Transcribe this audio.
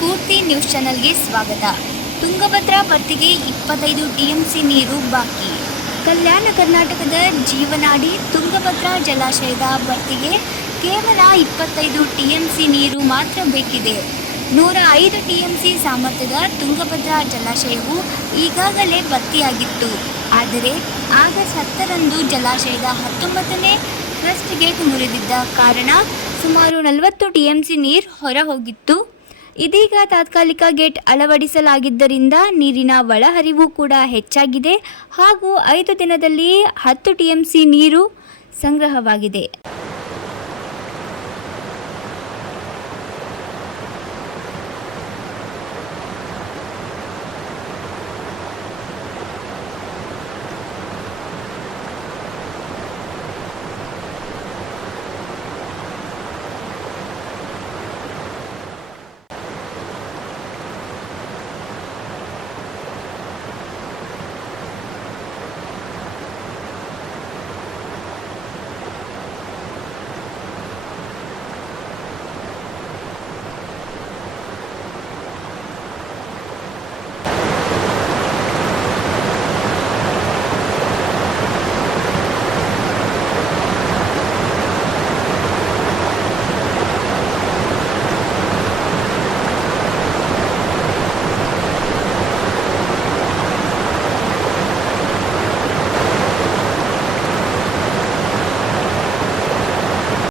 ಸ್ಫೂರ್ತಿ news ಚಾನೆಲ್ಗೆ ಸ್ವಾಗತ. ತುಂಗಭದ್ರಾ ಭರ್ತಿಗೆ 25 ಟಿಎಂಸಿ ನೀರು ಬಾಕಿ. ಕಲ್ಯಾಣ ಕರ್ನಾಟಕದ ಜೀವನಾಡಿ ತುಂಗಭದ್ರಾ ಜಲಾಶಯದ ಭರ್ತಿಗೆ ಕೇವಲ 25 ಟಿಎಂಸಿ ನೀರು ಮಾತ್ರ ಬೇಕಿದೆ. 105 ಟಿಎಂಸಿ ಸಾಮರ್ಥ್ಯದ ತುಂಗಭದ್ರಾ ಜಲಾಶಯವು ಈಗಾಗಲೇ ಭರ್ತಿಯಾಗಿತ್ತು. ಆದರೆ ಆಗಸ್ಟ್ 10ರಂದು ಜಲಾಶಯದ 19ನೇ ಕ್ರಸ್ಟ್ ಗೇಟ್ ಮುರಿದಿದ್ದ ಕಾರಣ ಸುಮಾರು 40 ಟಿಎಂಸಿ ನೀರು ಹೊರಹೋಗಿತ್ತು. ಇದೀಗ ತಾತ್ಕಾಲಿಕ ಗೇಟ್ ಅಳವಡಿಸಲಾಗಿದ್ದರಿಂದ ನೀರಿನ ಒಳಹರಿವು ಕೂಡ ಹೆಚ್ಚಾಗಿದೆ ಹಾಗೂ 5 ದಿನದಲ್ಲಿ 10 ಟಿಎಂಸಿ ನೀರು ಸಂಗ್ರಹವಾಗಿದೆ.